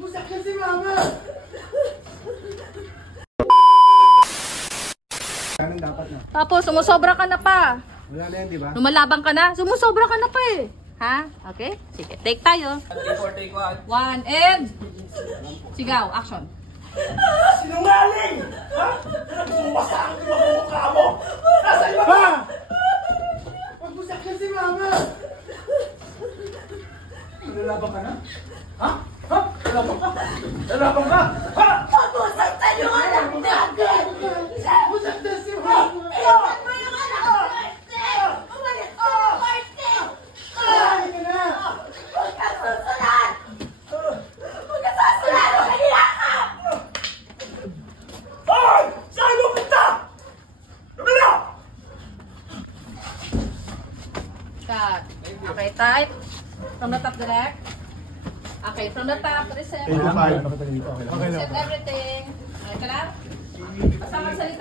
Magbusak na si Mama! Ganun dapat na. Tapos, sumusobra ka na pa. Wala na yan, di ba? Lumalabang ka na, sumusobra ka na pa eh. Ha? Okay? Sige, take tayo. Take one. 1 and... Sigaw, action. Sinungaling! Ha? Gusto mo basahan ko yung mukha mo? Nasaan ba ba? Magbusak na si Mama! Nalabang ka na? Ha? Ha? Nalabang ka? Nalabang ka? Ha? Pag-usap sa yung anak natin! Magbusak na si Mama! Iwan mo yung anak natin! Umalis ka ng party! Ay, ka na! Huwag ka susunod! Huwag ka susunod! Kanila ka! Ay! Saan kita? Sabi na! Cut. Okay, type. From the top direct. Okay, from the top, reset. Okay na. Reset everything. Okay ka lang? Basta magsalita